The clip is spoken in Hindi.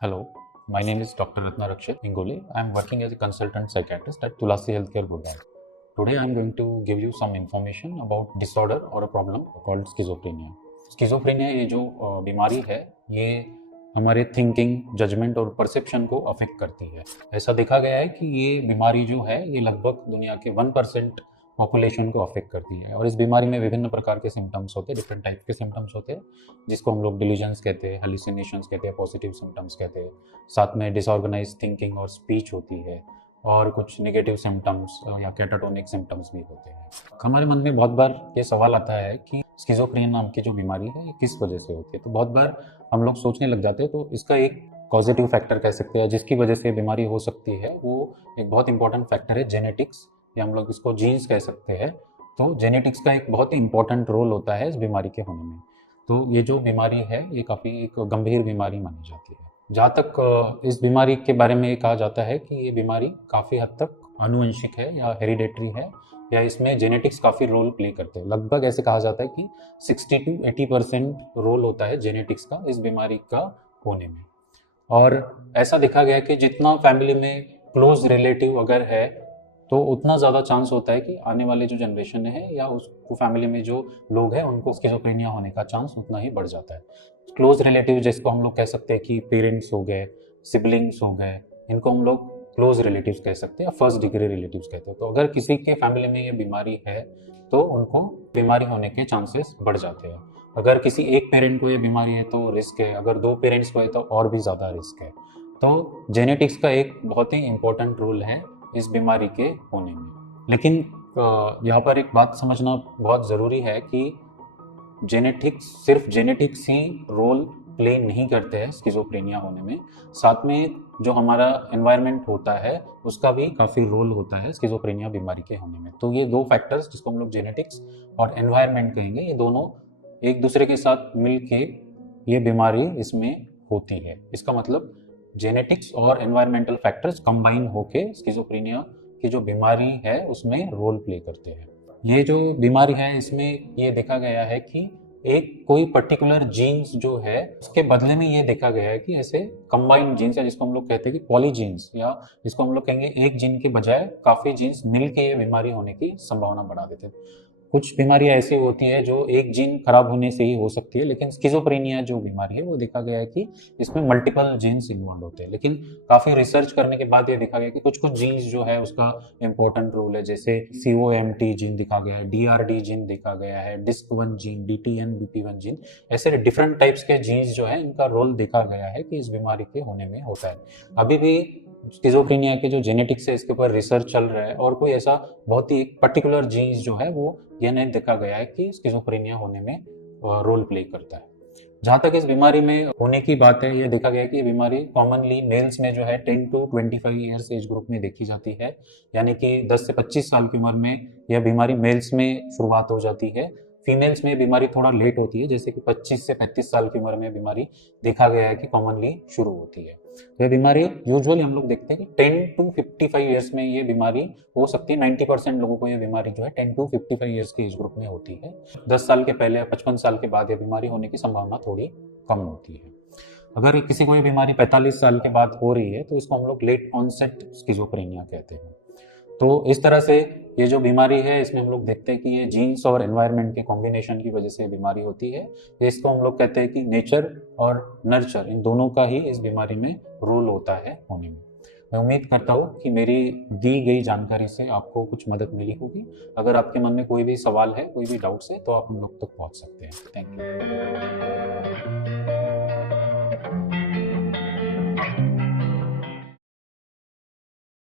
Hello, my name is Dr. Ratna Rakshit Ingoli. I am working as a consultant psychiatrist at Tulasi Healthcare, Gurgaon. Today I am going to give you some information about disorder or a problem called schizophrenia. Schizophrenia ये जो बीमारी है ये हमारे थिंकिंग, जजमेंट और परसेप्शन को अफेक्ट करती है। ऐसा देखा गया है कि ये बीमारी जो है ये लगभग दुनिया के 1% पॉपुलेशन को अफेक्ट करती है और इस बीमारी में विभिन्न प्रकार के सिम्टम्स होते हैं, डिफरेंट टाइप के सिम्टम्स होते हैं, जिसको हम लोग डिल्यूजन्स कहते हैं, हेलुसिनेशंस कहते हैं, पॉजिटिव सिम्टम्स कहते हैं। साथ में डिसऑर्गेनाइज थिंकिंग और स्पीच होती है और कुछ नेगेटिव सिम्टम्स या कैटाटोनिक सिम्टम्स भी होते हैं। हमारे मन में बहुत बार ये सवाल आता है कि स्किज़ोफ्रेनिया नाम की जो बीमारी है ये किस वजह से होती है। तो बहुत बार हम लोग सोचने लग जाते हैं, तो इसका एक पॉजिटिव फैक्टर कह सकते हैं जिसकी वजह से बीमारी हो सकती है, वो एक बहुत इंपॉर्टेंट फैक्टर है जेनेटिक्स, या हम लोग इसको जीन्स कह सकते हैं। तो जेनेटिक्स का एक बहुत ही इंपॉर्टेंट रोल होता है इस बीमारी के होने में। तो ये जो बीमारी है ये काफ़ी एक गंभीर बीमारी मानी जाती है। जहाँ तक इस बीमारी के बारे में कहा जाता है कि ये बीमारी काफ़ी हद तक आनुवंशिक है या हेरिडेटरी है, या इसमें जेनेटिक्स काफ़ी रोल प्ले करते हैं। लगभग ऐसे कहा जाता है कि 60 to 80% रोल होता है जेनेटिक्स का इस बीमारी का होने में। और ऐसा देखा गया कि जितना फैमिली में क्लोज रिलेटिव अगर है तो उतना ज़्यादा चांस होता है कि आने वाले जो जनरेशन है या उसको फैमिली में जो लोग हैं उनको स्किज़ोफ्रेनिया होने का चांस उतना ही बढ़ जाता है। क्लोज रिलेटिव जिसको हम लोग कह सकते हैं कि पेरेंट्स हो गए, सिबलिंग्स हो गए, इनको हम लोग क्लोज रिलेटिव्स कह सकते हैं या फर्स्ट डिग्री रिलेटिव्स कहते हैं। तो अगर किसी के फैमिली में ये बीमारी है तो उनको बीमारी होने के चांसेस बढ़ जाते हैं। अगर किसी एक पेरेंट को ये बीमारी है तो रिस्क है, अगर 2 पेरेंट्स को है तो और भी ज़्यादा रिस्क है। तो जेनेटिक्स का एक बहुत ही इम्पोर्टेंट रोल है इस बीमारी के होने में। लेकिन यहाँ पर एक बात समझना बहुत ज़रूरी है कि सिर्फ जेनेटिक्स ही रोल प्ले नहीं करते हैं स्किज़ोफ्रेनिया होने में। साथ में जो हमारा एनवायरनमेंट होता है उसका भी काफ़ी रोल होता है स्किज़ोफ्रेनिया बीमारी के होने में। तो ये 2 फैक्टर्स जिसको हम लोग जेनेटिक्स और एनवायरनमेंट कहेंगे, ये दोनों एक दूसरे के साथ मिल के ये बीमारी इसमें होती है। इसका मतलब जेनेटिक्स और एनवायरमेंटल फैक्टर्स कंबाइन होके स्किज़ोफ्रेनिया की जो बीमारी है उसमें रोल प्ले करते हैं। ये जो बीमारी है इसमें ये देखा गया है कि एक कोई पर्टिकुलर जीन्स जो है उसके बदले में ये देखा गया है कि ऐसे कंबाइंड जीन्स, या जिसको हम लोग कहते हैं कि पॉलीजीन्स, या जिसको हम लोग कहेंगे एक जीन के बजाय काफ़ी जीन्स मिल के ये बीमारी होने की संभावना बढ़ा देते हैं। कुछ बीमारियां ऐसी होती है जो एक जीन खराब होने से ही हो सकती है, लेकिन स्किज़ोफ्रेनिया जो बीमारी है वो देखा गया है कि इसमें मल्टीपल जीन्स इन्वॉल्व होते हैं। लेकिन काफ़ी रिसर्च करने के बाद ये देखा गया कि कुछ कुछ जीन्स जो है उसका इंपॉर्टेंट रोल है, जैसे COMT जीन देखा गया है, DRD जीन देखा गया है, DISC1 gene, DTN BP1 gene, ऐसे डिफरेंट टाइप्स के जीन्स जो है इनका रोल देखा गया है कि इस बीमारी के होने में होता है। अभी भी स्किज़ोफ्रेनिया के जो जेनेटिक्स है इसके ऊपर रिसर्च चल रहा है और कोई ऐसा बहुत ही एक पर्टिकुलर जीन्स जो है वो ये नहीं देखा गया है कि स्किज़ोफ्रेनिया होने में रोल प्ले करता है। जहाँ तक इस बीमारी में होने की बात है, ये देखा गया है कि ये बीमारी कॉमनली मेल्स में जो है 10 to 25 ईयर्स एज ग्रुप में देखी जाती है, यानी कि 10 से 25 साल की उम्र में यह बीमारी मेल्स में शुरुआत हो जाती है। फीमेल्स में बीमारी थोड़ा लेट होती है, जैसे कि 25 से 35 साल की उम्र में बीमारी देखा गया है कि कॉमनली शुरू होती है। तो ये बीमारी यूजुअली हम लोग देखते हैं कि 10 to 55 ईयर्स में ये बीमारी हो सकती है। 90% लोगों को ये बीमारी जो है 10 to 55 ईयर्स के एज ग्रुप में होती है। 10 साल के पहले या 55 साल के बाद ये बीमारी होने की संभावना थोड़ी कम होती है। अगर किसी को ये बीमारी 45 साल के बाद हो रही है तो इसको हम लोग लेट ऑनसेट स्किज़ोफ्रेनिया कहते हैं। तो इस तरह से ये जो बीमारी है इसमें हम लोग देखते हैं कि ये जीन्स और एनवायरनमेंट के कॉम्बिनेशन की वजह से बीमारी होती है। इसको हम लोग कहते हैं कि नेचर और नर्चर इन दोनों का ही इस बीमारी में रोल होता है होने में। मैं उम्मीद करता हूँ कि मेरी दी गई जानकारी से आपको कुछ मदद मिली होगी। अगर आपके मन में कोई भी सवाल है, कोई भी डाउट्स है तो आप हम लोग तक पहुँच सकते हैं। Thank you.